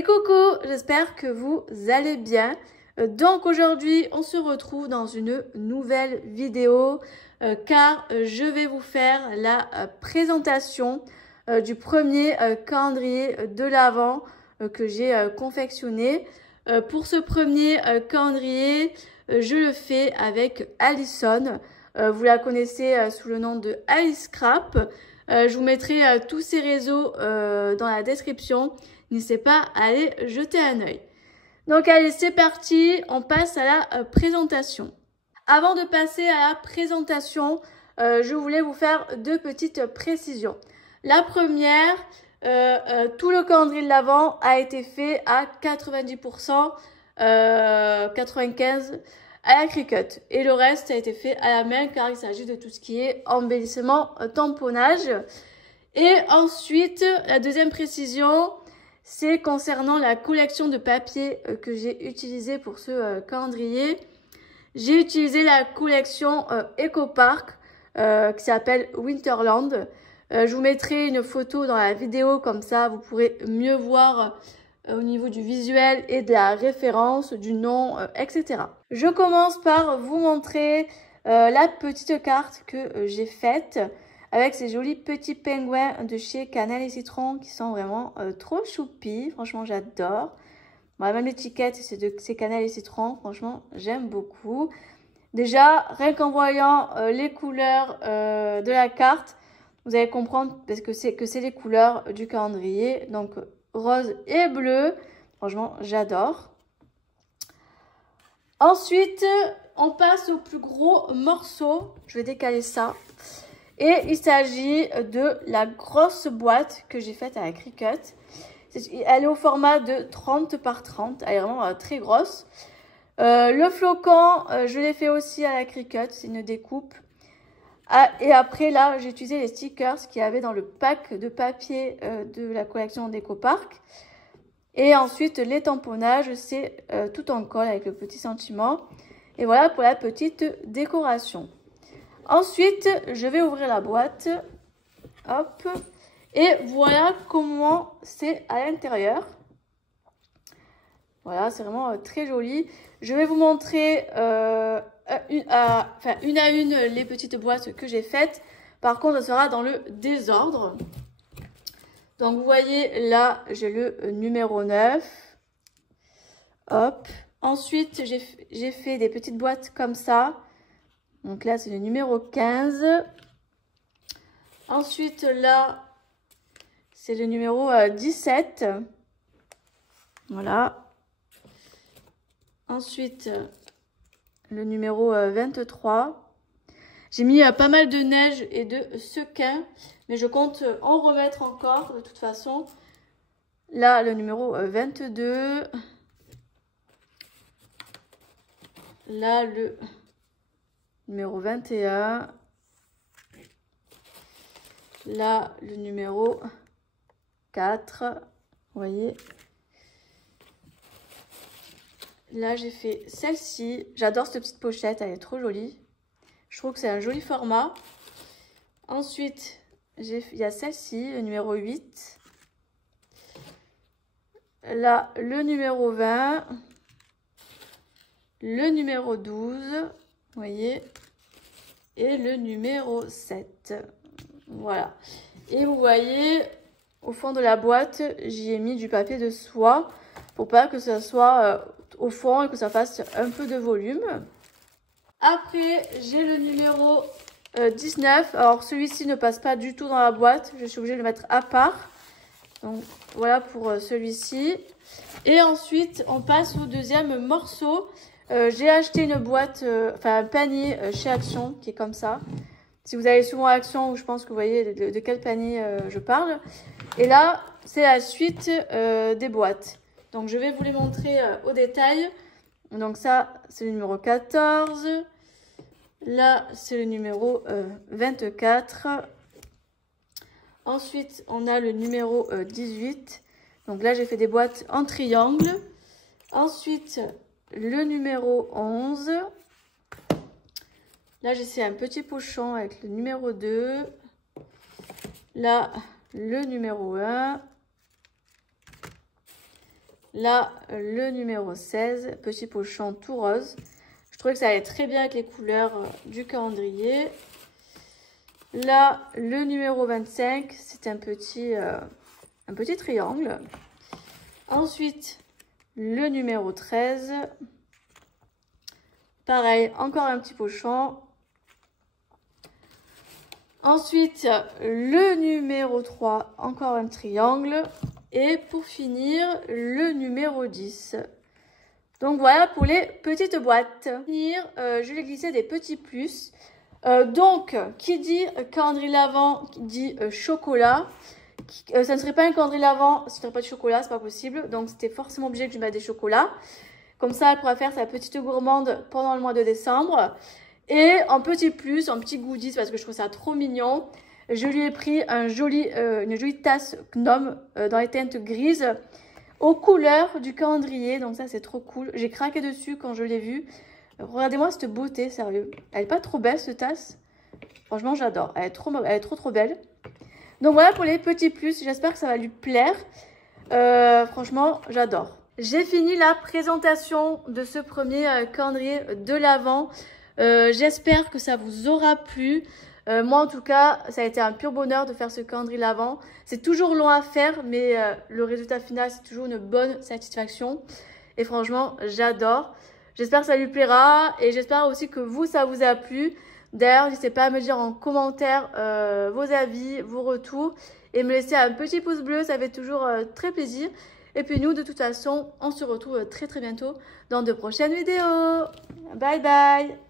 Et coucou, j'espère que vous allez bien. Donc aujourd'hui, on se retrouve dans une nouvelle vidéo car je vais vous faire la présentation du premier calendrier de l'Avent que j'ai confectionné. Pour ce premier calendrier, je le fais avec Alison. Vous la connaissez sous le nom de Alice Scrap. Je vous mettrai tous ses réseaux dans la description. N'hésitez pas à aller jeter un œil. Donc allez, c'est parti, on passe à la présentation. Avant de passer à la présentation, je voulais vous faire deux petites précisions. La première, tout le calendrier de l'Avent a été fait à 90%, 95% à la Cricut. Et le reste a été fait à la main car il s'agit de tout ce qui est embellissement, tamponnage. Et ensuite, la deuxième précision, c'est concernant la collection de papier que j'ai utilisée pour ce calendrier. J'ai utilisé la collection EcoPark qui s'appelle Winterland. Je vous mettrai une photo dans la vidéo, comme ça vous pourrez mieux voir au niveau du visuel et de la référence, du nom, etc. Je commence par vous montrer la petite carte que j'ai faite avec ces jolis petits pingouins de chez Cannelle et Citron qui sont vraiment trop choupis. Franchement, j'adore. Bon, même l'étiquette, c'est Cannelle et Citron. Franchement, j'aime beaucoup. Déjà, rien qu'en voyant les couleurs de la carte, vous allez comprendre parce que c'est les couleurs du calendrier. Donc, rose et bleu. Franchement, j'adore. Ensuite, on passe au plus gros morceau. Je vais décaler ça. Et il s'agit de la grosse boîte que j'ai faite à la Cricut. Elle est au format de 30 par 30. Elle est vraiment très grosse. Le flocon, je l'ai fait aussi à la Cricut. C'est une découpe. Ah, et après, là, j'ai utilisé les stickers qu'il y avait dans le pack de papier de la collection d'EcoPark. Et ensuite, les tamponnages, c'est tout en colle avec le petit sentiment. Et voilà pour la petite décoration. Ensuite, je vais ouvrir la boîte. Hop. Et voilà comment c'est à l'intérieur. Voilà, c'est vraiment très joli. Je vais vous montrer une à une les petites boîtes que j'ai faites. Par contre, ça sera dans le désordre. Donc, vous voyez, là, j'ai le numéro 9. Hop. Ensuite, j'ai fait des petites boîtes comme ça. Donc là, c'est le numéro 15. Ensuite, là, c'est le numéro 17. Voilà. Ensuite, le numéro 23. J'ai mis pas mal de neige et de sequins, mais je compte en remettre encore de toute façon. Là, le numéro 22. Là, le numéro 21. Là, le numéro 4. Vous voyez. Là, j'ai fait celle-ci. J'adore cette petite pochette. Elle est trop jolie. Je trouve que c'est un joli format. Ensuite, il y a celle-ci, le numéro 8. Là, le numéro 20. Le numéro 12. Vous voyez. Et le numéro 7. Voilà. Et vous voyez, au fond de la boîte, j'y ai mis du papier de soie pour pas que ça soit au fond et que ça fasse un peu de volume. Après, j'ai le numéro 19. Alors, celui-ci ne passe pas du tout dans la boîte. Je suis obligée de le mettre à part. Donc, voilà pour celui-ci. Et ensuite, on passe au deuxième morceau. J'ai acheté une boîte, un panier chez Action qui est comme ça. Si vous allez souvent à Action, je pense que vous voyez de quel panier je parle. Et là, c'est la suite des boîtes. Donc, je vais vous les montrer au détail. Donc, ça, c'est le numéro 14. Là, c'est le numéro 24. Ensuite, on a le numéro 18. Donc là, j'ai fait des boîtes en triangle. Ensuite, le numéro 11. Là, j'ai fait un petit pochon avec le numéro 2. Là, le numéro 1. Là, le numéro 16, petit pochon tout rose. Je trouvais que ça allait très bien avec les couleurs du calendrier. Là, le numéro 25, c'est un petit triangle. Ensuite, le numéro 13. Pareil, encore un petit pochon. Ensuite, le numéro 3, encore un triangle. Et pour finir, le numéro 10. Donc voilà pour les petites boîtes. Pour finir, je vais glisser des petits plus. Donc, qui dit calendrier l'Avent, qui dit chocolat. Ça ne serait pas un calendrier l'Avent si je ne ferais pas de chocolat, c'est pas possible. Donc, c'était forcément obligé que je mette des chocolats. Comme ça, elle pourra faire sa petite gourmande pendant le mois de décembre. Et en petit plus, en petit goodies, parce que je trouve ça trop mignon, je lui ai pris une jolie tasse Gnome dans les teintes grises aux couleurs du calendrier. Donc ça, c'est trop cool. J'ai craqué dessus quand je l'ai vue. Regardez-moi cette beauté, sérieux. Elle est pas trop belle, cette tasse. Franchement, j'adore. Elle est trop belle. Donc voilà pour les petits plus. J'espère que ça va lui plaire. Franchement, j'adore. J'ai fini la présentation de ce premier calendrier de l'Avent. J'espère que ça vous aura plu. Moi, en tout cas, ça a été un pur bonheur de faire ce calendrier l'Avent. C'est toujours long à faire, mais le résultat final, c'est toujours une bonne satisfaction. Et franchement, j'adore. J'espère que ça lui plaira et j'espère aussi que vous, ça vous a plu. D'ailleurs, n'hésitez pas à me dire en commentaire vos avis, vos retours et me laisser un petit pouce bleu, ça fait toujours très plaisir. Et puis nous, de toute façon, on se retrouve très bientôt dans de prochaines vidéos. Bye bye!